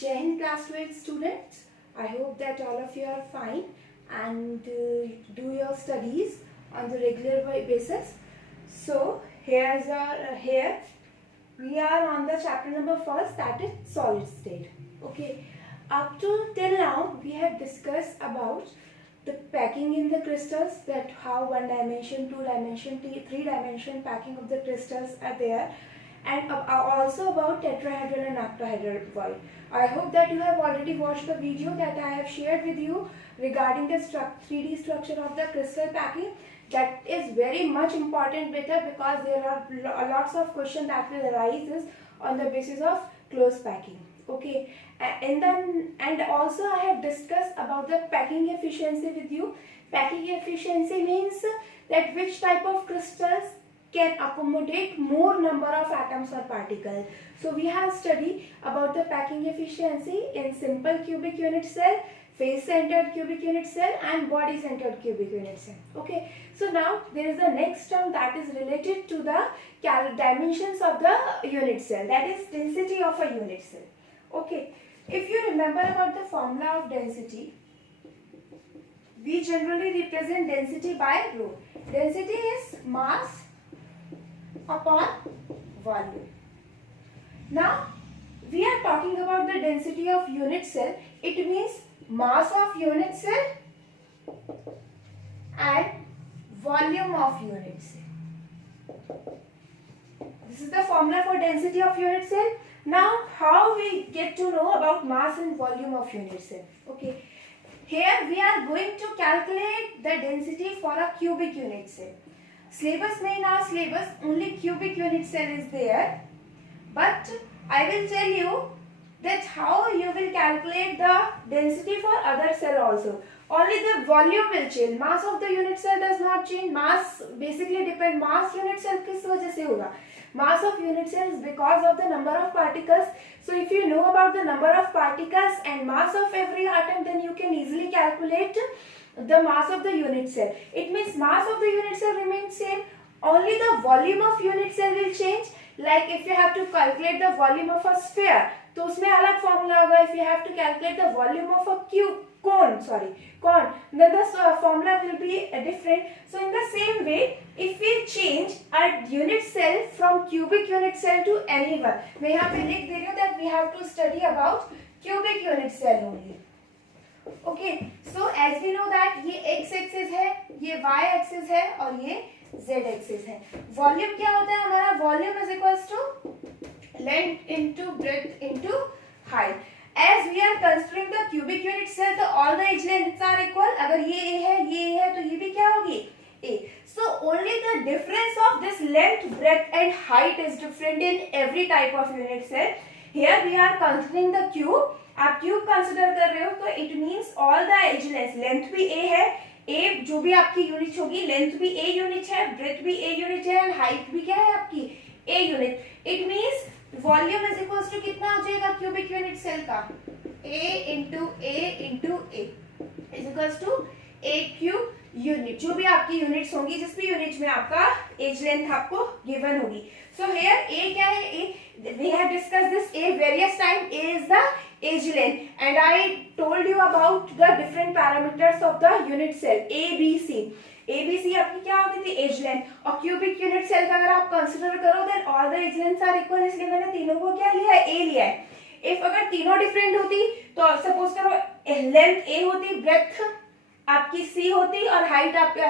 Jai Hind class 12 students. I hope that all of you are fine and do your studies on the regular basis. So here we are on the chapter number first, that is solid state. Okay, up to till now we have discussed about the packing in the crystals, that how one dimension, two dimension, three dimension packing of the crystals are there, and also about tetrahedral and octahedral void. I hope that you have already watched the video that I have shared with you regarding the 3D structure of the crystal packing. That is very much important beta, because there are lots of questions that will arise on the basis of close packing. Okay, and also I have discussed about the packing efficiency with you. Packing efficiency means that which type of crystals can accommodate more number of atoms or particles. So we have studied about the packing efficiency in simple cubic unit cell, face centered cubic unit cell and body centered cubic unit cell. Okay, so now there is the next term that is related to the dimensions of the unit cell, that is density of a unit cell. Okay, if you remember about the formula of density, we generally represent density by rho. Density is mass upon volume. Now we are talking about the density of unit cell. It means mass of unit cell and volume of unit cell. This is the formula for density of unit cell. Now how we get to know about mass and volume of unit cell? Okay, here we are going to calculate the density for a cubic unit cell. Syllabus में in our syllabus only cubic unit cell is there, but I will tell you that how you will calculate the density for other cell also. Only the volume will change. Mass of the unit cell does not change. Mass basically depend. Mass unit cell किस वजह से होगा? Mass of unit cell is because of the number of particles. So if you know about the number of particles and mass of every atom, then you can easily calculate the mass of the unit cell. It means mass of the unit cell remains same. Only the volume of unit cell will change. Like if you have to calculate the volume of a sphere, तो उसमें अलग formula होगा. If you have to calculate the volume of a cone, then the formula will be different. So in the same way, if we change our unit cell from cubic unit cell to any one, मैं यहाँ पे लिख दे रही हूँ that we have to study about cubic unit cell only. Okay, so as we know that ये x axis है, ये y axis है और ये z axis है. Volume क्या होता है हमारा? Volume is equals to length into breadth into height. As we are considering the cubic unit cell, so all the edge lengths are equal. अगर ये a है तो ये भी क्या होगी? A. So only the difference of this length, breadth and height is different in every type of unit cell. Here we are considering the cube. आप cube consider कर रहे हो तो it means all the edge length भी A है, ए जो भी आपकी यूनिट होगी, लेंथ भी ए यूनिट है, ब्रेथ भी ए यूनिट है एंड हाइट भी क्या है आपकी a unit. It means volume is equals to कितना हो जाएगा क्यूबिक यूनिट सेल का? A into a is equals to a cube unit. जो भी आपकी यूनिट्स होंगी, जिस भी यूनिट में आपका एज लेंथ आपको गिवन होगी. सो हियर ए क्या है? A V have discussed this A various time. A is the age length and I told you about the different parameters of the unit cell ABC आपकी क्या होती थी? Edge length. और cubic unit cell का अगर आप consider करो then all the edge lengths are equal, इसलिए मैंने तीनों को क्या लिया है? ए लिया है. इफ अगर तीनों डिफरेंट होती तो सपोज करो लेंथ ए होती, ब्रेथ आपकी सी होती और हाइट आपकी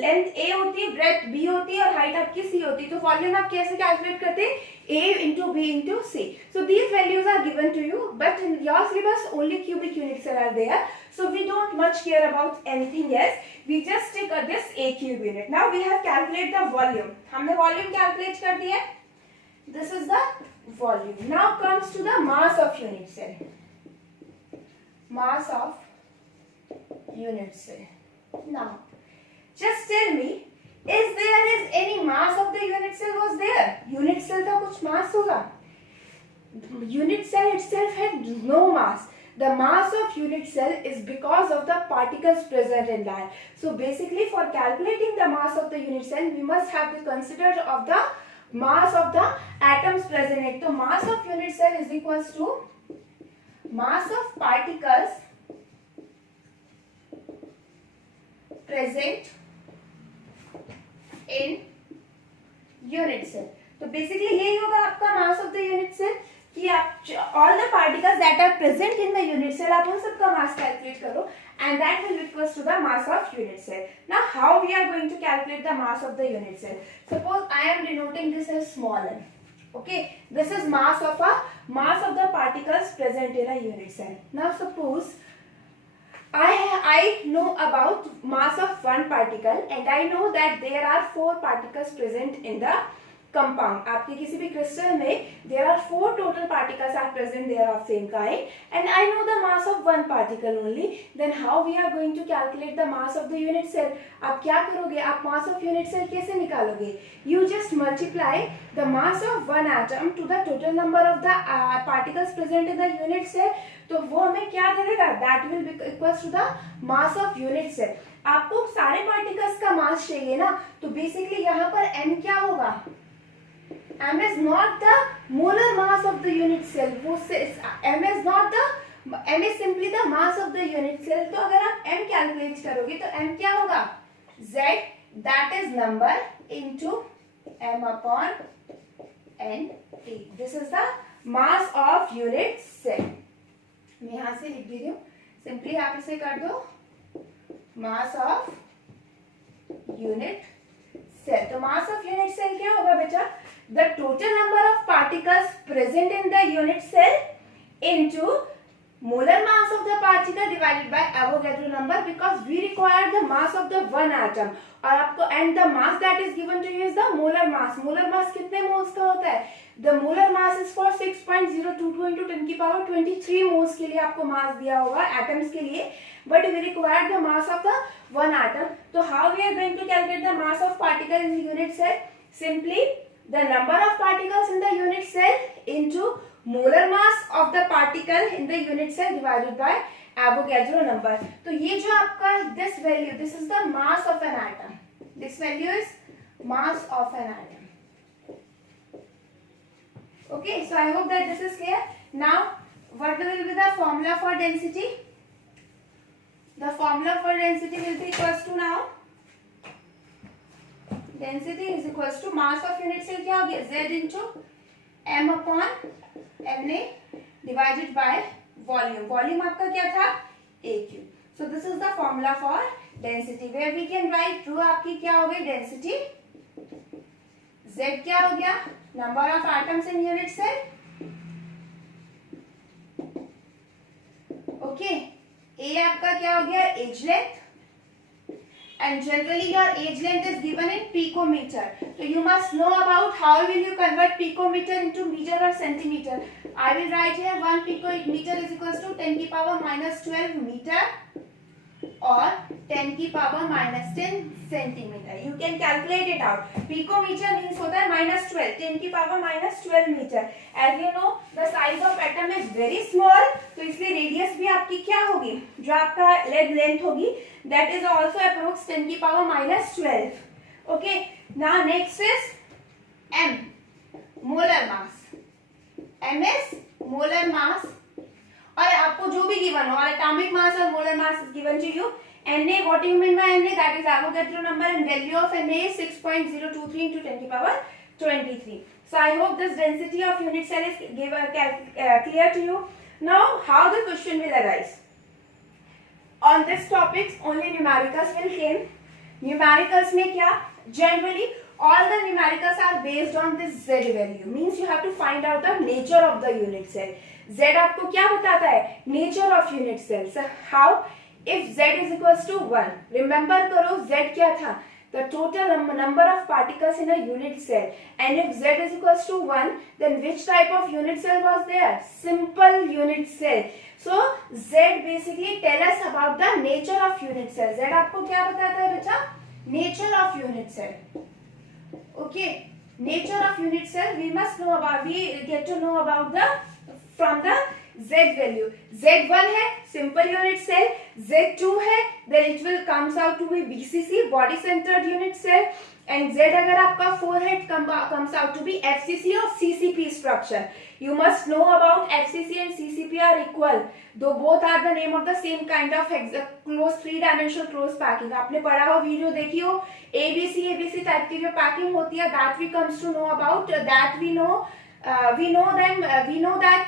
लेंथ ए होती, ब्रेथ बी होती और हाइट आपकी सी होती. तो वॉल्यूम आप कैसे कैलकुलेट करते? A into B into C. So these values are given to you, but in your syllabus only cubic units are there. So we don't much care about anything else. We just take this A cube unit. Now we have calculated the volume. हमने volume calculate कर दिया. This is the volume. Now comes to the mass of unit cell. Mass of unit cell. Now, just tell me, is any mass of the unit cell was there? Unit cell का कुछ mass होगा? Unit cell itself had no mass. The mass of unit cell is because of the particles present in that. So basically, for calculating the mass of the unit cell, we must have to consider of the mass of the atoms present in it. So mass of unit cell is equals to mass of particles present in unit cell. तो basically यही होगा आपका mass of the unit cell कि आप all the particles that are present in the unit cell आप उन सबका mass calculate करो and that will equals to the mass of unit cell. Now how we are going to calculate the mass of the unit cell? Suppose I am denoting this as small m. Okay, this is mass of the particles present in a unit cell. Now suppose I know about mass of one particle and I know that there are 4 particles present in the compound. आपके किसी भी crystal में there are 4 total particles are present there of same kind and I know the mass of one particle only. Then how we are going to calculate the mass of the unit cell? आप क्या करोगे? आप mass of unit cell कैसे निकालोगे? You just multiply the mass of one atom to the total number of the particles present in the unit cell. तो वो हमें क्या देगा? That will be equals to the mass of unit cell. आपको सारे particles का mass चाहिए ना, तो basically यहाँ पर m क्या होगा? M is not the molar mass of the unit cell. वो M is not the M is simply the mass of the unit cell. तो अगर आप M कैलकुलेट करोगे तो M क्या होगा? Z, that is number into M upon NT. This is the mass of unit cell. मैं यहाँ से लिख दे रही हूँ. Simply आप इसे कर दो mass of unit cell. तो mass of unit cell क्या होगा बेटा? The total number of particles present in the unit cell into molar mass of the particle divided by Avogadro number because we require the mass of the one atom. और आपको and the mass that is given to you is the molar mass. Molar mass कितने moles का होता है? The molar mass is for 6.022 into 10 की power 23 moles के लिए आपको mass दिया होगा atoms के लिए. But we require the mass of the one atom. So how we are going to calculate the mass of particle in the unit cell? Simply the number of particles in the unit cell into molar mass of the particle in the unit cell divided by Avogadro number. तो ये जो आपका this value, this is the mass of an atom. This value is mass of an atom. Okay, so I hope that this is clear. Now, what will be the formula for density? The formula for density will be equals to now. Density is equals to mass of unit cell क्या हो गया? Z into M upon Na divided by volume. Volume आपका क्या था? AQ. So this is the formula for density where we can write रो आपकी क्या हो गई? Density. Z क्या हो गया? Number of atoms in unit cell. Okay. A आपका क्या हो गया? Age length. And generally your age length is given in picometer. So you must know about how will you convert picometer into meter or centimeter. I will write here 1 picometer is equals to 10 की power minus 12 meter or 10 की power minus 10 centimeter. You can calculate it out. Picometer means होता है minus 12, 10 की power minus 12 meter. As you know, the size of atom is very small. तो इसलिए radius भी आपकी क्या होगी? जो आपका length होगी, that is also approx 10 की power minus 12. Okay. Now next is M, molar mass. M is molar mass. और आपको जो भी गिवन हो, atomic mass और molar mass is given to you. Na, what do you mean by Na? That is Avogadro number and value of Na is 6.023 into 10 to the power 23. So I hope this density of unit cell is clear to you. Now how the question will arise? On this topics only numericals will came. Numericals में क्या? Generally all the numericals are based on this Z value. Means you have to find out the nature of the unit cell. Z आपको क्या बताता है? Nature of unit cell. So how? If Z is equals to 1, remember करो Z क्या था? The total number of particles in a unit cell. And if Z is equals to 1, then which type of unit cell was there? Simple unit cell. So Z basically tell us about the nature of unit cell. Z आपको क्या बताता है बेटा? Nature of unit cell. Okay, nature of unit cell we must know about. We get to know about the from the Z value. Z1 है simple unit cell, Z2 है then it will comes out to be BCC body centered unit cell and Z अगर आपका 4 है comes out to be FCC or CCP structure. You must know about FCC and CCP are equal. Though both are the name of the same kind of closed three-dimensional closed packing. आपने पढ़ा हो, video देखी हो, ABC type की जो packing होती है, that we comes to know about, that we know that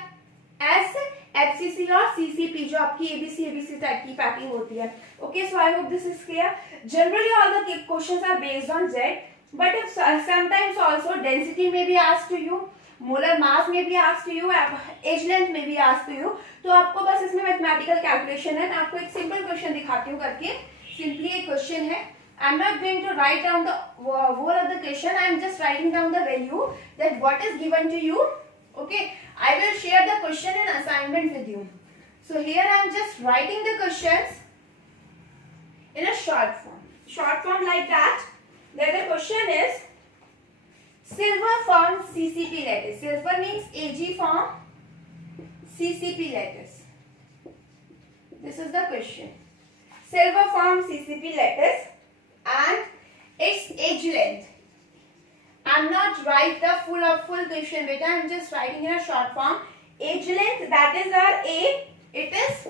as FCC और CCP जो आपकी ABC टाइप की पैकिंग होती है. Okay, so I hope this is clear. Generally all the questions are based on Z, but if sometimes also density may be asked to you, molar mass may be asked to you, edge length may be asked to you. तो आपको बस इसमें mathematical calculation है. मैं आपको एक simple question दिखाती हूँ करके. सिंपली एक क्वेश्चन है. I'm not going to write down the whole of the question. I'm just writing down the value that what is given to you. Okay, I will share the question and assignment with you. So here I'm just writing the questions in a short form like that. Then the question is silver form CCP lattice. Silver means AG form CCP lattice. This is the question. Silver form CCP lattice and its edge length. I'm not write the full question beta. I'm just writing in a short form. Edge length, that is our A. It is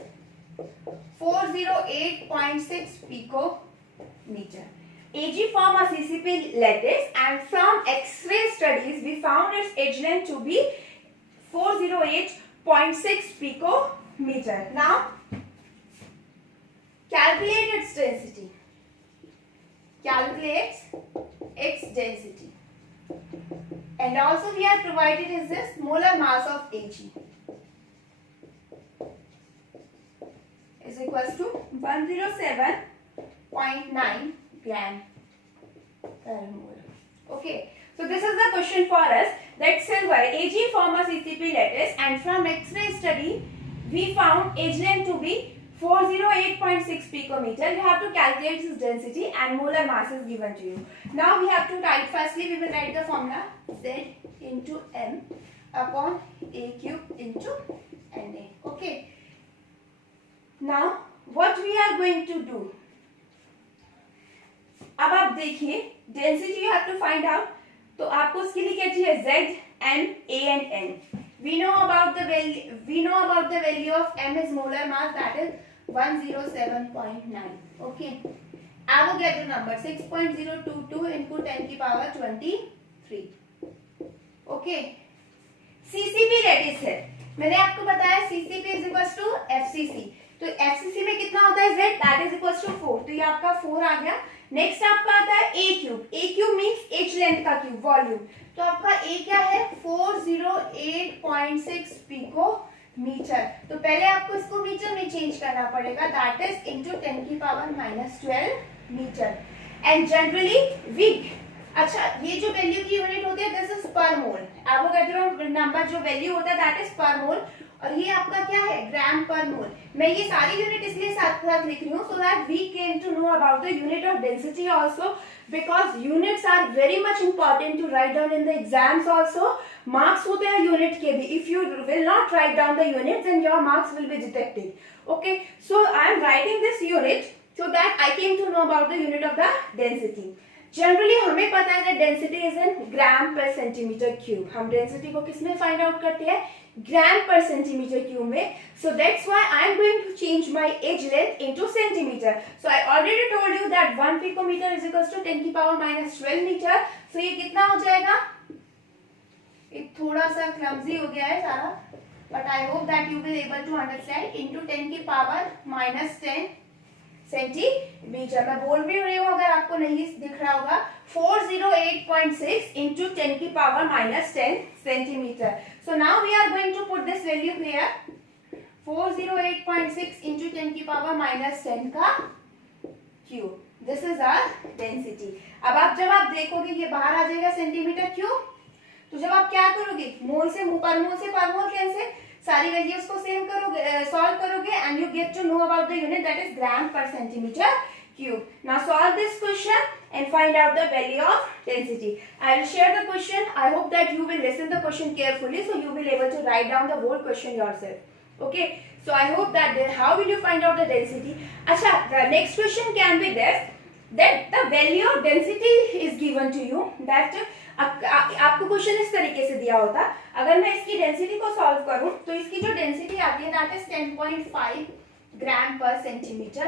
408.6 picometer. AG form a CCP lattice, and from X-ray studies we found its edge length to be 408.6 picometer. Now calculate its density. Calculates its density. And also we are provided is this molar mass of Ag is equals to 107.9 gram per mole. Okay, so this is the question for us, that silver Ag form a CCP lattice, and from X-ray study we found edge length to be 408.6 picometer. You have to calculate its density and molar mass is given to you. Now we have to write, firstly we will write the formula Z into M upon A cube into Na. Okay. Now what we are going to do, अब आप देखिए density you have to find out. तो आपको उसके लिए क्या चाहिए, Z and A and N. We know about the value of M is molar mass, that is 107.9. Okay, Avogadro number 6.022 into 10 की power 23. Okay, CCP lattice है, मैंने आपको बताया CCP is equals to FCC. तो FCC में कितना होता है Z, that is equals to 4. तो ये आपका 4 आ गया. नेक्स्ट आपका आता है A cube. A cube means edge length का क्यूब, वॉल्यूम. तो आपका A क्या है, 408.6 पिकोमीटर. तो पहले आपको इसको मीटर में चेंज करना पड़ेगा, दैट इज इनटू 10 की power -12 metre. And generally we, अच्छा ये जो वैल्यू की यूनिट होती है दिस इज पर मोल. एवोगाड्रो नंबर जो वैल्यू होता है दैट इज पर मोल, और ये आपका क्या है, ग्राम पर मोल. मैं ये सारी यूनिट इसलिए साथ साथ लिख रही हूँ so that we came to know about the unit of density also, because units are very much important to write down in the exams also. Marks होते हैं यूनिट के भी. If you will not write down the units then your marks will be detected. Okay, so I am writing this unit so that I came to know about the unit of the density. Generally हमें पता है that density is in gram per centimeter cube. हम density को किस में find out करते हैं, gram per centimeter cube में. So that's why I am going to change my edge length into centimeter. So I already told you that 1 picometer is equals to 10 की power -12 meter. So ये कितना हो जाएगा, ये थोड़ा सा clumsy हो गया है सारा, but I hope that you will able to understand. into 10 की power -10 सेंटीमीटर. मैं बोल भी रही हूँ अगर आपको नहीं दिख रहा होगा, 408.6 into 10 की power -10 centimetre. So now we are going to put this value here, 408.6 into 10 की पावर -10 का cube. This is our density. अब आप जब आप देखोगे ये बाहर आ जाएगा सेंटीमीटर क्यूब, तो जब आप क्या करोगे, मोल से पर मोल कैंसिल, सारी वैल्यूज को सेम करोगे, सॉल्व करोगे, and you get to know about the unit that is gram पर centimetre cube. Now solve this question and find out the value of density. I will share the question. I hope that you will listen the question carefully so you will able to write down the whole question yourself. Okay, so I hope that then how will you find out the density. Acha, the next question can be this, that the value of density is given to you, that आपको question इस तरीके से दिया होता, अगर मैं इसकी density को सॉल्व करूं तो इसकी जो डेंसिटी आती है दैट इज 10.5 ग्राम पर centimetre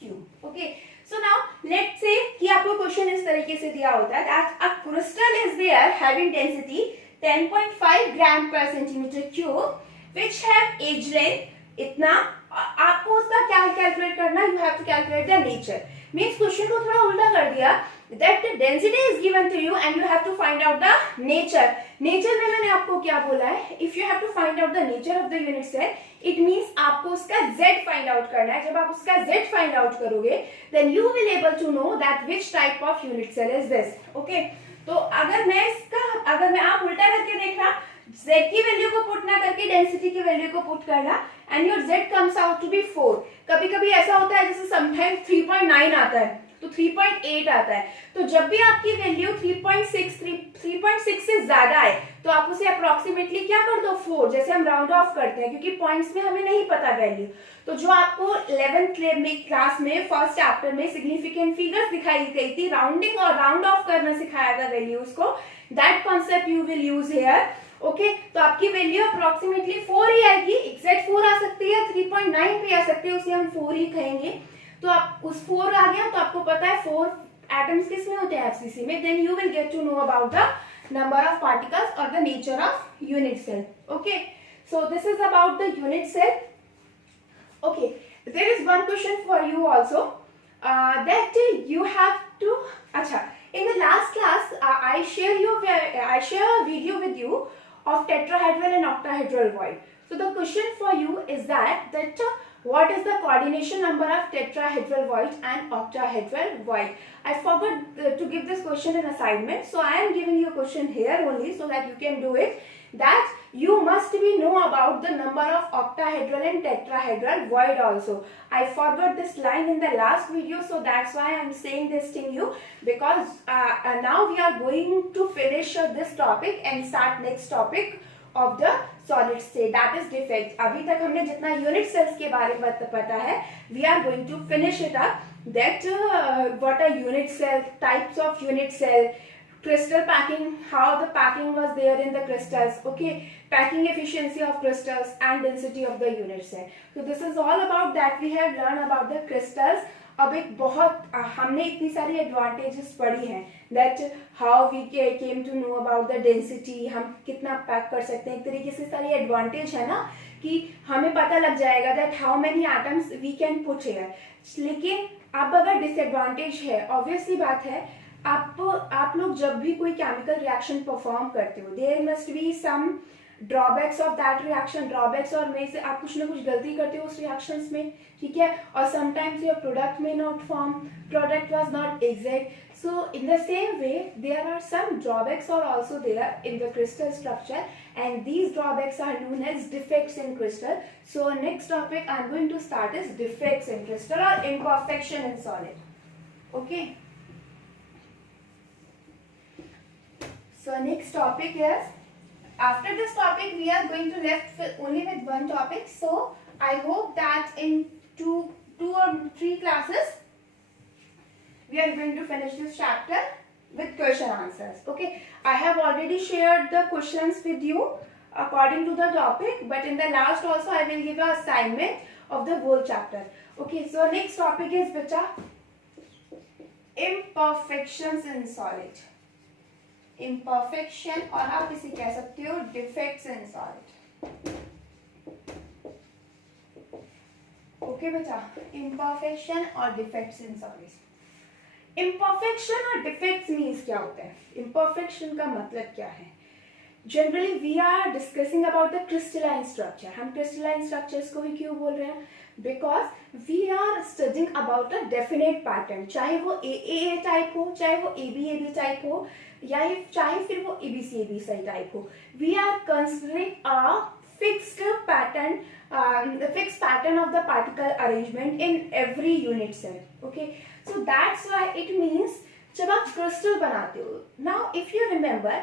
cube. Okay, so now let's say कि आपको क्वेश्चन इस तरीके से दिया होता है that a crystal is there having density 10.5 gram पर centimetre cube which have edge length इतना. आपको उसका क्या कैलकुलेट करना, you have to calculate the nature. Means question को थोड़ा उल्टा कर दिया, that the density is given to you and you have to find out the nature. Nature में मैंने आपको क्या बोला है, if you have to find out the nature of the unit cell, it means आपको उसका Z find out करना है. जब आप उसका Z find out करोगे then you will able to know that which type of unit cell is this. Okay, तो अगर मैं आप उल्टा करके देखना, Z की वैल्यू को पुट ना करके डेंसिटी की वैल्यू को पुट करना and your Z comes out to be 4. कभी कभी ऐसा होता है जैसे sometimes 3.9 आता है तो 3.8 आता है. तो जब भी आपकी वैल्यू 3.6 से ज्यादा है तो आप उसे अप्रोक्सीमेटली क्या कर दो 4, जैसे हम राउंड ऑफ करते हैं क्योंकि पॉइंट्स में हमें नहीं पता वैल्यू. तो जो आपको 11th क्लास में फर्स्ट चैप्टर में सिग्निफिकेंट फिगर्स दिखाई गई थी, राउंडिंग और राउंड ऑफ करना सिखाया था वैल्यूज को, that concept you will use here. Okay, तो आपकी वैल्यू अप्रोक्सीमेटली 4 ही आएगी. एग्जैक्ट 4 आ सकती है, 3.9 भी आ सकती है, उसे हम 4 ही कहेंगे. तो आप उस 4 आ गया तो आपको पता है 4 एटम्स किस में होते हैं, एफसीसी में. Then you will get to know about the number of particles और the nature of unit cell. Okay, so this is about the unit cell. Okay, there is one question for you also that you have to. अच्छा, in the last class I share a video with you of tetrahedral and octahedral void. So the question for you is that what is the coordination number of tetrahedral void and octahedral void? I forgot to give this question in assignment, so I am giving you a question here only so that you can do it. That you must know about the number of octahedral and tetrahedral void also. I forgot this line in the last video, so that's why I am saying this to you, because now we are going to finish this topic and start next topic of the solid state, that is defects. अभी तक हमने जितना unit cells के बारे में पता है, we are going to finish it up. That what are unit cell, types of unit cell, crystal packing, how the packing was there in the crystals. Okay, packing efficiency of crystals and density of the unit cell. So this is all about that we have learned about the crystals. अब एक बहुत हमने इतनी सारी advantages पढ़ी हैं, that how we came to know about the density, हम कितना पैक कर सकते हैं. एक तरीके से सारी एडवांटेज है ना कि हमें पता लग जाएगा that how many atoms we can put here. लेकिन अब अगर डिसएडवांटेज है, ऑब्वियसली बात है, आप लोग जब भी कोई केमिकल रिएक्शन परफॉर्म करते हो there must be some drawbacks of that reaction. Drawbacks और में से आप कुछ ना कुछ गलती करते हो उस रिएक्शंस में, ठीक है, और समटाइम्स योर प्रोडक्ट में not form, product was not exact. So in the same way there are some drawbacks और also there in the crystal structure, and these drawbacks are known as defects in crystal. So next topic I am going to start is defects in crystal or imperfection in solid. Okay, so next topic is, after this topic we are going to left only with one topic. So I hope that in two or three classes we are going to finish this chapter with question answers. Okay, I have already shared the questions with you according to the topic, but in the last also I will give an assignment of the whole chapter. Okay, so next topic is beta imperfections in solid. Imperfection और आप इसे कह सकते हो defects in solid. Okay बेटा, imperfection और defects in solid. Imperfection और defects means क्या होता है? Imperfection का मतलब क्या है? Generally we are discussing about the crystalline structure. हम crystalline structures को भी क्यों बोल रहे हैं? Because we are studying about a definite pattern. चाहे वो AAA type हो, चाहे वो ABAB type हो, या चाहे फिर वो ABCAB type हो. We are considering a fixed pattern, the fixed pattern of the particle arrangement in every unit cell. Okay, so that's why it means जब आप crystal बनाते हो, now if you remember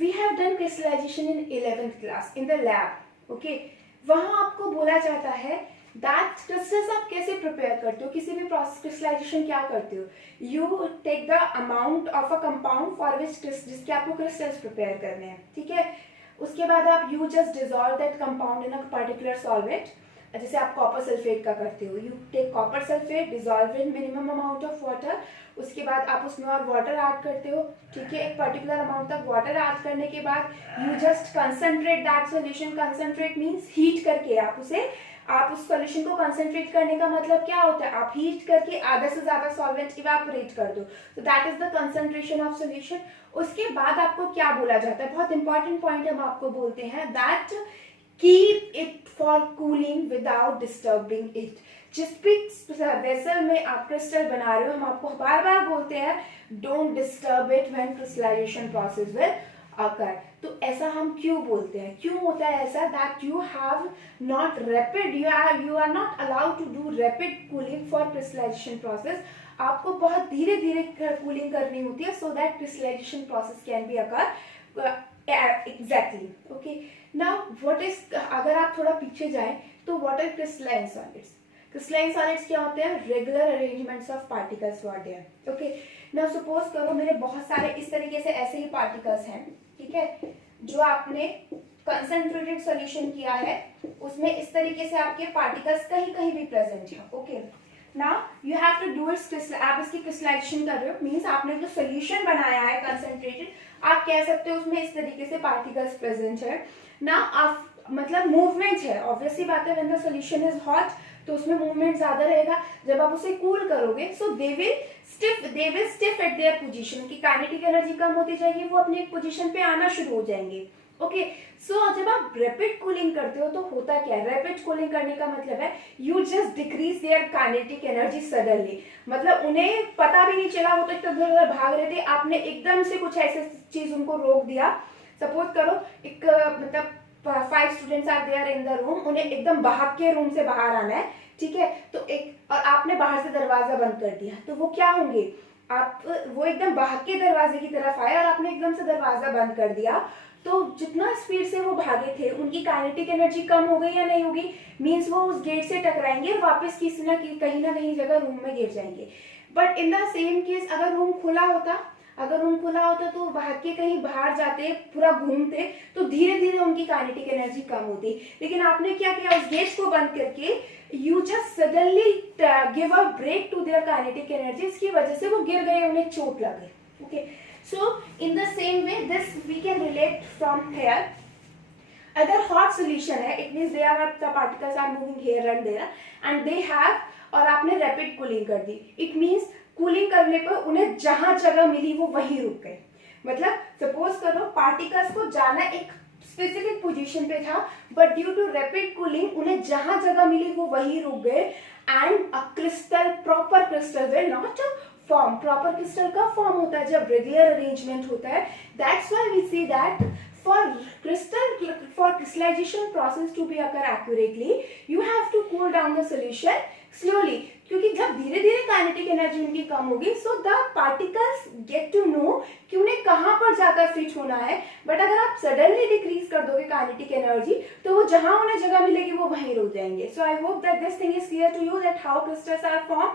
we have done crystallization in 11th class in the lab. Okay, वहाँ आपको बोला जाता है that crystals आप कैसे प्रिपेयर करते हो, किसी भी प्रोसेस क्रिस्टलाइजेशन क्या करते हो, you take the amount of a compound for which जिसके आपको क्रिस्टल्स प्रिपेयर करने हैं, ठीक है। उसके बाद आप you just dissolve that compound in a particular solvent, जैसे आप कॉपर सल्फेट का करते हो, you take copper sulphate, dissolve in minimum amount of water, उसके बाद आप उसमें और वाटर ऐड करते हो, ठीक है। एक पर्टिकुलर अमाउंट तक वाटर ऐड करने के बाद you just concentrate that solution, concentrate means heat करके आप उस सॉल्यूशन को कंसंट्रेट करने का मतलब क्या होता है, आप हीट करके आधा से ज्यादा सॉल्वेंट इवेपोरेट कर दो, तो that is the concentration of solution. उसके बाद आपको क्या बोला जाता है, बहुत इंपॉर्टेंट पॉइंट हम आपको बोलते हैं, that keep it for cooling without disturbing it. जिस भी वेसल में आप क्रिस्टल बना रहे हो, हम आपको बार बार बोलते हैं don't disturb it when crystallization process will occur. तो ऐसा हम क्यों बोलते हैं, क्यों होता है ऐसा, that you have not rapid, you are not allowed to do rapid cooling for crystallization process. आपको बहुत धीरे धीरे कूलिंग करनी होती है, so that crystallization process can be occur exactly. Okay, now what is, अगर आप थोड़ा पीछे जाएं तो what are crystalline solids. Crystalline solids क्या होते हैं, regular arrangements of particles what they are. Okay, now suppose करो मेरे बहुत सारे इस तरीके से ऐसे ही पार्टिकल्स हैं, ठीक है, जो आपने कंसंट्रेटेड सॉल्यूशन किया है, उसमें इस तरीके से आपके पार्टिकल्स कहीं कहीं भी प्रेजेंट है। Okay, now you have to do its, आप इसकी क्रिस्टलाइजेशन कर रहे हो, मींस आपने जो सॉल्यूशन बनाया है कंसंट्रेटेड, आप कह सकते हो उसमें इस तरीके से पार्टिकल्स प्रेजेंट है ना, आप मतलब मूवमेंट है, ऑब्वियसली बात है, when the solution is hot तो उसमें मूवमेंट ज्यादा रहेगा। जब आप उसे कूल करोगे so they will stiff at their position, उनकी काइनेटिक एनर्जी कम होती जाएगी, वो अपनी एक पोजीशन पे आना शुरू हो जाएंगे। ओके, सो जब आप रैपिड कूलिंग करते हो तो होता क्या है, रैपिड कूलिंग करने का मतलब है you just decrease there kinetic energy suddenly, मतलब उन्हें पता भी नहीं चला, वो तो इधर उधर भाग रहे थे, आपने एकदम से कुछ ऐसे चीज उनको रोक दिया। सपोज करो एक मतलब 5 students are there in the room, उन्हें एकदम भाग के रूम से बाहर आना है, ठीक है, तो एक और आपने बाहर से दरवाजा बंद कर दिया, तो वो क्या होंगे, आप वो एकदम भाग के दरवाजे की तरफ आए और आपने एकदम से दरवाजा बंद कर दिया, तो जितना स्पीड से वो भागे थे उनकी काइनेटिक एनर्जी कम हो गई या नहीं होगी, मींस वो उस गेट से टकराएंगे और वापस किसी ना कहीं जगह रूम में गिर जाएंगे। But in the same case अगर रूम खुला होता तो भाग के कहीं बाहर जाते, पूरा घूमते, तो धीरे धीरे उनकी काइनेटिक एनर्जी कम होती। लेकिन आपने क्या किया, उस गेट को बंद करके you just suddenly give a break to their kinetic energy, इसकी वजह से वो गिर गए, उन्हें चोट लग गई। Okay, so in the same way this we can relate from here, अगर hot solution है it means they are the particles are moving here and there and they have, और आपने rapid cooling कर दी, it means कूलिंग करने पर उन्हें जहां जगह मिली वो वहीं रुक गए। मतलब सपोज करो पार्टिकल्स को जाना एक स्पेसिफिक पोजीशन पे था, but due to rapid cooling उन्हें जहां जगह मिली वो वहीं रुक गए, and a crystal, proper crystal will not form. Proper crystal का फॉर्म होता है जब रेगुलर अरेंजमेंट होता है, that's why we see that for crystallization process to be occur accurately you have to cool down the solution slowly, क्योंकि जब धीरे धीरे काइनेटिक एनर्जी उनकी कम होगी, so the particles get to know कि उन्हें कहां पर जाकर फिट होना है। बट अगर आप सडनली डिक्रीज कर दोगे काइनेटिक एनर्जी तो वो जहां उन्हें जगह मिलेगी वो वहीं रुक जाएंगे। So I hope that this thing is clear to you that how crystals are form.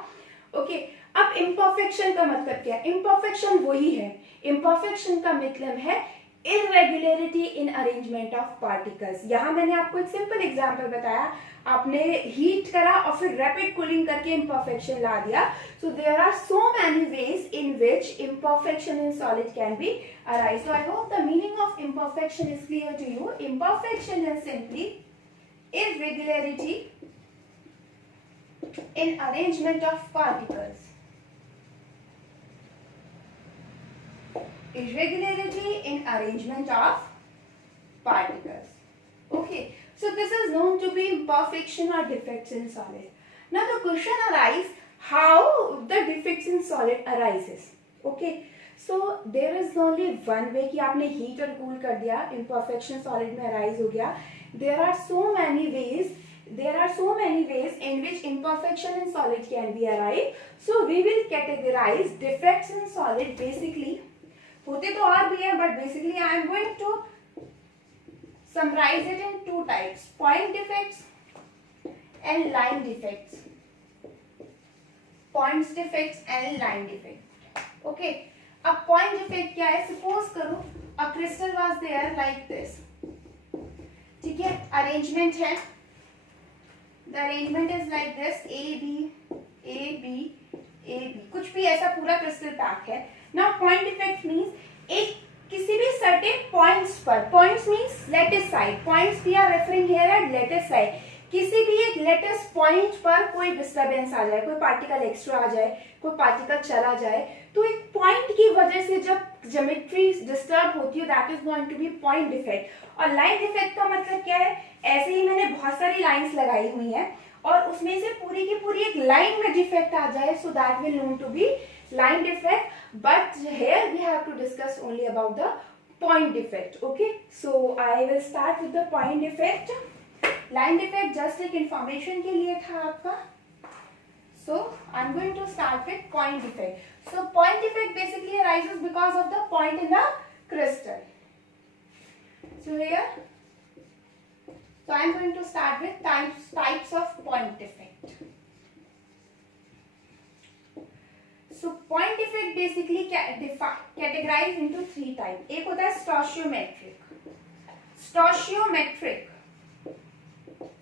Okay, अब इम्परफेक्शन का मतलब क्या है, इम्परफेक्शन वही है, इम्परफेक्शन का मतलब है irregularity in arrangement of particles. यहां मैंने आपको एक सिंपल एग्जांपल बताया, आपने हीट करा और फिर रैपिड कूलिंग करके इम्परफेक्शन ला दिया। So there are so many ways in which imperfection in solid can be arise. So I hope the meaning of imperfection is clear to you. Imperfection is simply irregularity in arrangement of particles. Irregularity in arrangement of particles. Okay, so this is known to be imperfection or defects in solid. Now the question arises how the defects in solid arises. Okay, so there is only one way कि आपने heat और cool कर दिया, imperfection solid में arise हो गया. There are so many ways in which imperfection in solid can be arise. So we will categorize defects in solid basically. होते तो और भी है, but basically I am going to summarize it in two types: point defects and line defects. Points defects and line defect. Okay. अब point defect क्या है? Suppose करो a crystal was there like this. ठीक है, arrangement है. The arrangement is like this, A B A B A B. कुछ भी ऐसा पूरा crystal pack है. Now point defect means एक किसी भी certain points पर, points means lattice side. Points we are referring here at lattice side. किसी भी एक लेटेस्ट पॉइंट पर कोई डिस्टरबेंस आ जाए, कोई पार्टिकल एक्स्ट्रा आ जाए, कोई पार्टिकल चला जाए, तो एक पॉइंट की वजह से जब ज्योमेट्री डिस्टर्ब होती है, that is going to be point defect. और लाइन डिफेक्ट का मतलब क्या है? ऐसे ही मैंने बहुत सारी लाइंस लगाई हुई हैं और उसमें से पूरी की पूरी एक लाइन में डिफेक्ट आ जाए, so that will known to be line defect. But here we have to discuss only about the point defect. Okay, so I will start with the point defect. Line defect just एक information के लिए था आपका. So I'm going to start with point defect. So point defect basically arises because of the point in the crystal. So here, so I'm going to start with types of point defect. So point defect basically categorized into three types. एक होता है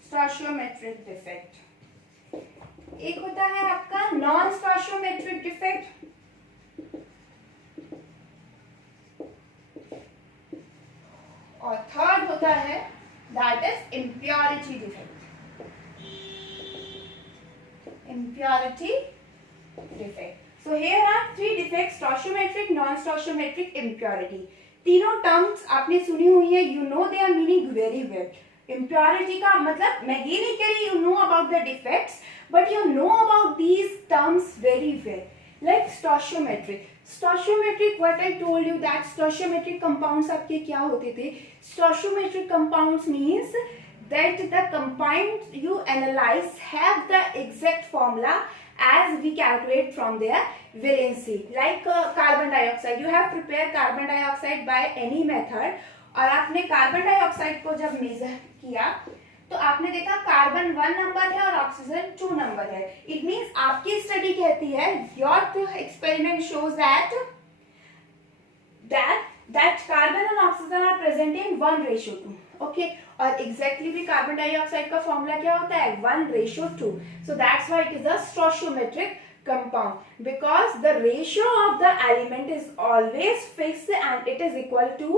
stoichiometric defect. एक होता है आपका non stoichiometric defect. और third होता है that is impurity defect. Impurity defect. So here are three defects: stoichiometric, non-stoichiometric, impurity. तीनों टर्म्स आपने सुनी हुई है, you know their meaning very well. Impurity का मतलब मैं ये नहीं कह रही you know about the defects, but you know about these terms very well. Like stoichiometric. Stoichiometric, what I told you that stoichiometric compounds आपके क्या होते थे? Stoichiometric compounds means that the compounds you analyze have the exact formula as we calculate from their valency. Like carbon dioxide, you have prepared carbon dioxide by any method, और आपने carbon dioxide को जब major किया तो आपने देखा carbon 1 number है और ऑक्सीजन 2 नंबर है. इट मींस आपकी स्टडी कहती है, your experiment shows that carbon and oxygen are present in 1:2. Okay, और exactly भी कार्बन डाइऑक्साइड का फॉर्मूला क्या होता है? 1:2. So that's why it is a stoichiometric compound, because the ratio of the element is always fixed and it is equal to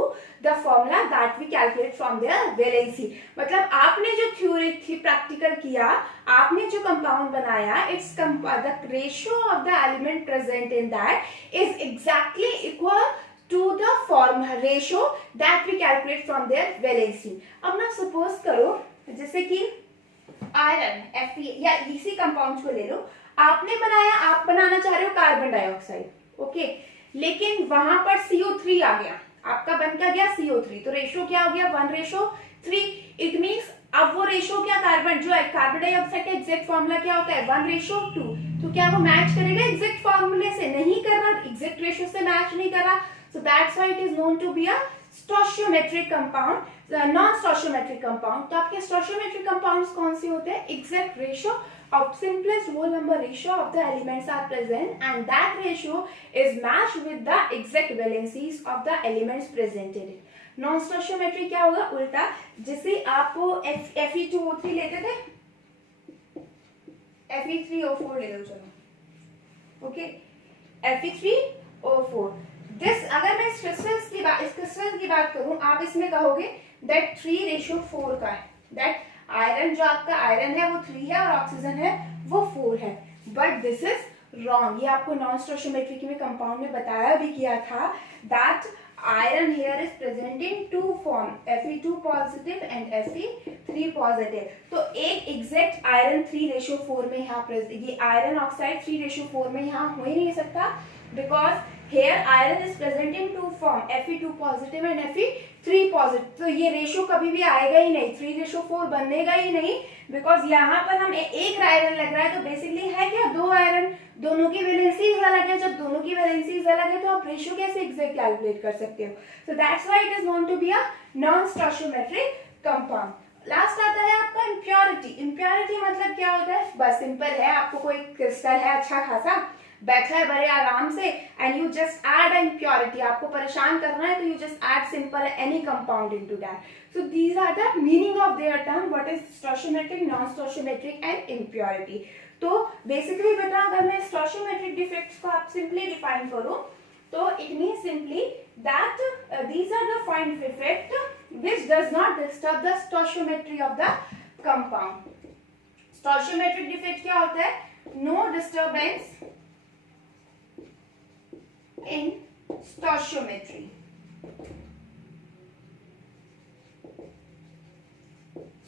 the formula that we calculate from their valency. मतलब आपने जो theory थी practical किया, आपने जो compound बनाया, it's the ratio of the element present in that is exactly equal to the formula ratio that we calculate from their valency. अब ना सपोज करो जैसे कि आयरन Fe या इसी कंपाउंड को ले लो, आपने बनाया, आप बनाना चाह रहे हो कार्बन डाइऑक्साइड, ओके, लेकिन वहां पर CO3 आ गया, आपका बन क्या गया? CO3. तो रेशियो क्या हो गया? 1:3. इट मींस अब वो रेशियो क्या, कार्बन जो है कार्बन डाइऑक्साइड का एग्जैक्ट फॉर्मूला क्या होता है? 1:2. तो क्या वो मैच करेगा एग्जैक्ट फॉर्मूले से? नहीं कर रहा, एग्जैक्ट रेशियो से मैच नहीं कर रहा. So that's why it is known to be a stoichiometric compound, non-stoichiometric compound. तो आपके stoichiometric compounds कौन से होते हैं? Exact ratio of simplest whole number ratio of the elements are present, and that ratio is matched with the exact valencies of the elements presented. Non-stoichiometric क्या होगा? उल्टा. जैसे आप Fe2O3 लेते थे, Fe3O4 ले लो, चलो, ओके, Fe3O4. अगर मैं इस क्रिस्टल की बात करूं, आप इसमें कहोगे that 3:4 का है, that आयरन जो आपका आयरन है वो 3 है और ऑक्सीजन है वो 4 है, बट दिस इज रॉन्ग. ये आपको नॉन स्टोइचियोमेट्रिक में कंपाउंड में बताया भी किया था that iron here is present in two form, Fe2 positive and Fe3 positive. तो एक एग्जैक्ट आयरन 3:4 में यहाँ प्रेजेंट, ये आयरन ऑक्साइड 3:4 में यहाँ हो ही नहीं सकता, because here iron is present in two form, Fe2 positive and Fe3 positive. तो ये रेशियो कभी भी आएगा ही नहीं, 3:4 बनेगा ही नहीं, बिकॉज यहाँ पर हम एक आयरन लग रहा है. तो बेसिकली है क्या? 2 आयरन, दोनों की वैलेंसीज अलग है. जब दोनों की वैलेंसीज अलग है तो आप रेशियो कैसे एग्जैक्ट कैलकुलेट कर सकते हो? So that's why it is known to be a non stoichiometric compound. Last आता है आपका इम्प्योरिटी, इम्प्योरिटी मतलब क्या होता है, बस सिंपल है, आपको कोई क्रिस्टल है अच्छा खासा बैठा है बड़े आराम से and you just add a impurity, आपको परेशान करना है तो you just add simple any compound into that. So these are the meaning of their term, what is stoichiometric, non stoichiometric and impurity. तो बेसिकली बेटा अगर मैं स्टोइचियोमेट्रिक डिफेक्ट्स को आप सिंपली डिफाइन करूं तो it means simply that these are the fine defect which does not disturb the stoichiometry of the compound. Stoichiometric defect क्या होता है, no disturbance in stoichiometry.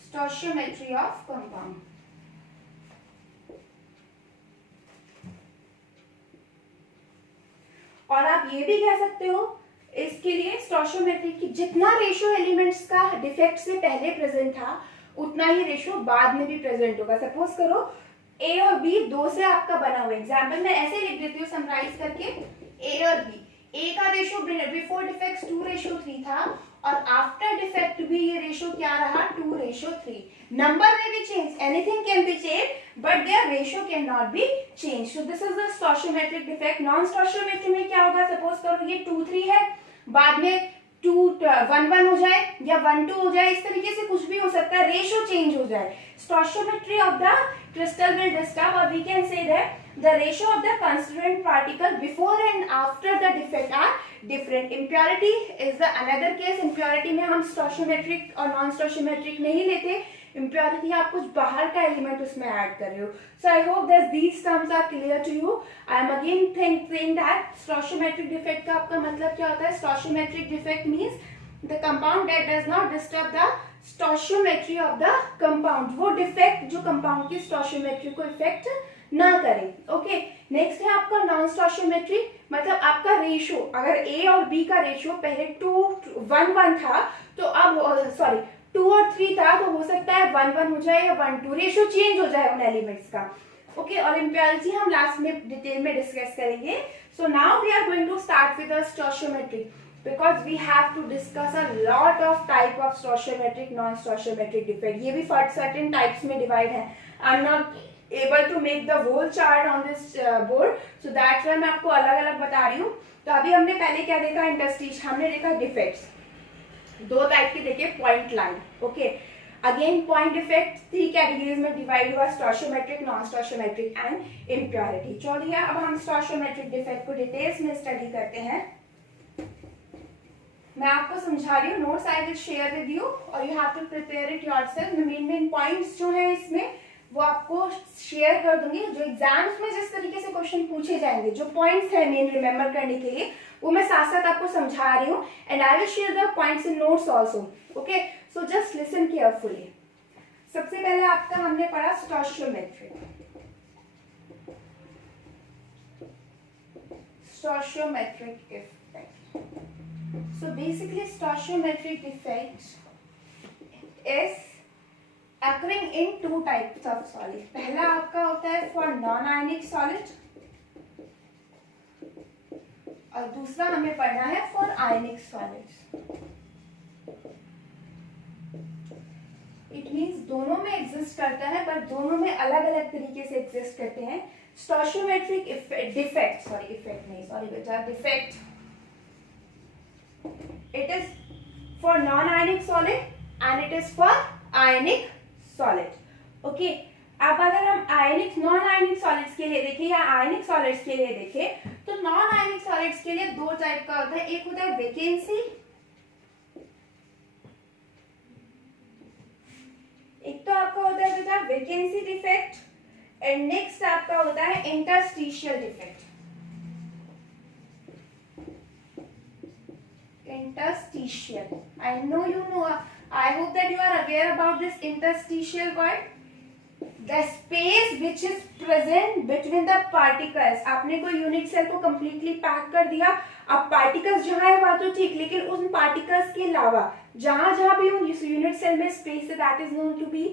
Stoichiometry of compound. और आप ये भी कह सकते हो इसके लिए स्टोइचियोमेट्री की जितना रेशियो एलिमेंट्स का डिफेक्ट से पहले प्रेजेंट था उतना ही रेशियो बाद में भी प्रेजेंट होगा. सपोज करो ए और बी दो से आपका बना हुआ, एग्जाम्पल मैं ऐसे लिख देती हूँ समराइज करके, ए और बी, ए का रेशियो बिफोर डिफेक्ट 2:3 था और आफ्टर डिफेक्ट भी ये रेशियो क्या रहा, 2:3. नंबर में भी change, anything can be change but their ratio can not be change. So this is the stoichiometric defect. Non stoichiometry में क्या होगा, सपोज करो ये 2:3 है, बाद में 2:1 हो जाए या 1:2 हो जाए, इस तरीके से कुछ भी हो सकता है, रेशियो चेंज हो जाए. Stoichiometry of the crystal will disturb, or we can say that the ratio of the constituent particle before and after the defect are different. Impurity is the another case. Impurity में हम stoichiometric और non stoichiometric नहीं लेते. Impurity आप कुछ बाहर का element उसमें ऐड कर रहे हो. So I hope that these terms are clear to you. I am again saying that stoichiometric defect का आपका मतलब क्या होता है. Stoichiometric defect means the compound that does not disturb the stoichiometry of the compound, वो defect जो compound की stoichiometry को इफेक्ट ना करे. ओके, नेक्स्ट है आपका नॉन स्टोइचियोमेट्री, मतलब आपका रेशियो, अगर ए और बी का रेशियो पहले 2:1 था तो अब सॉरी 2 और 3 था तो हो सकता है 1:1 हो जाए या 1:2, रेशियो चेंज हो जाए उन एलिमेंट्स का. ओके, और इम्प्योरिटी हम लास्ट में डिटेल में डिस्कस करेंगे. So now we are going to start with the stoichiometry because we have to discuss a lot of type of stoichiometric non-stoichiometric defect. ये भी certain types में divide है. I'm not able to make the whole chart on this board, so that's why मैं आपको अलग अलग बता रही हूँ. तो अभी हमने पहले क्या देखा, इंटरस्टिश, हमने देखा डिफेक्ट्स, दो टाइप के देखे, point line. Okay, again point defect 3 categories में डिवाइड हुआ, stoichiometric, non stoichiometric and impurity. चलिए अब हम स्टोइचियोमेट्रिक डिफेक्ट को डिटेल्स में स्टडी करते हैं. मैं आपको समझा रही हूँ, notes I will share with you और you have to prepare it yourself. Main points जो है इसमें वो आपको शेयर कर दूंगी. जो एग्जाम्स में जिस तरीके से क्वेश्चन पूछे जाएंगे, जो पॉइंट्स है मेन रिमेम्बर करने के लिए, वो मैं साथ साथ आपको समझा रही हूँ and I will share the points in notes also. Okay, so just listen carefully. सबसे पहले आपका हमने पढ़ा stoichiometry. Stoichiometric effect. So basically stoichiometric defect is occurring in two types of solid. पहला आपका होता है for non-ionic solid और दूसरा हमें पढ़ना है for ionic solids. It means दोनों में एग्जिस्ट करता है पर दोनों में अलग अलग तरीके से एग्जिस्ट करते हैं. Stoichiometric defect, defect. It is for non-ionic solid and it is for ionic solid. Okay. अब अगर हम आयनिक नॉन आयनिक सॉलिड्स के लिए देखें या आयनिक सॉलिड्स के लिए देखें तो नॉन आयनिक सॉलिड्स के लिए दो टाइप का होता है. एक होता है वैकेंसी, एक तो आपका होता है बेटा वैकेंसी डिफेक्ट एंड नेक्स्ट आपका होता है interstitial defect. Interstitial. I know you know. I hope that you are aware about this interstitial word. The space which is present between the particles. आपने कोई यूनिट सेल को completely pack कर दिया. अब particles जहाँ है वहाँ तो ठीक, लेकिन उन पार्टिकल्स के अलावा जहाँ जहाँ भी उस यूनिट सेल में स्पेस है that is known to be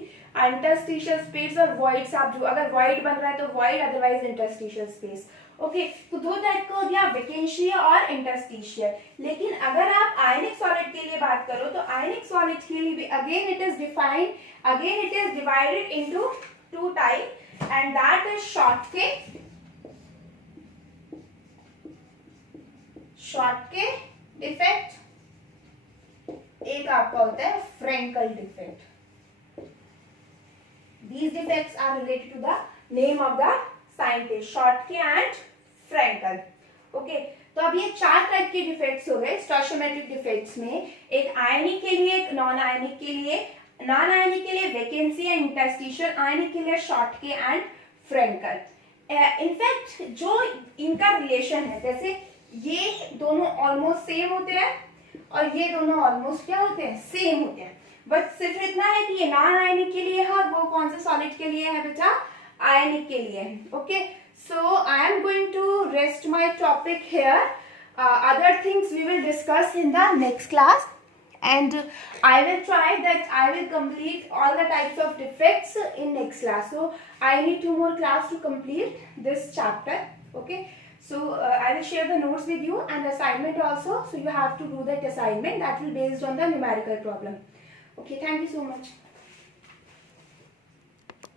interstitial space और voids. आप जो अगर void बन रहा है तो void, otherwise interstitial space. Okay, तो दो टाइप का हो गया, वैकेंशियल और इंटरस्टिशियल। लेकिन अगर आप आयनिक सॉलिड के लिए बात करो तो आयनिक सॉलिड के लिए भी again it is divided into two type, and that is Schottky defect, एक आपका होता है Frenkel defect. These defects are related to the name of the scientist, Schottky and Frankel. Okay, तो अब ये चार टाइप के डिफेक्ट्स हो गए स्टोइचोमेट्रिक डिफेक्ट्स में, एक आयनिक के लिए, एक नॉन आयनिक के लिए। नॉन आयनिक के लिए वैकेंसी एंड इंटरस्टिशियल, आयनिक के लिए शॉर्टके एंड फ्रेंकल। इनफैक्ट जो इनका रिलेशन है, जैसे ये दोनों ऑलमोस्ट सेम होते हैं और ये दोनों ऑलमोस्ट क्या होते हैं, सेम होते हैं, बट सिर्फ इतना है कि ये नॉन आयनिक के लिए है और वो कौन से सॉलिड के लिए है बेटा, आयनिक के लिए है। Okay, so I am going to rest my topic here, other things we will discuss in the next class, and I will try that I will complete all the types of defects in next class. So I need 2 more class to complete this chapter. Okay, so I will share the notes with you and assignment also, so you have to do that assignment, that will be based on the numerical problem. Okay, thank you so much.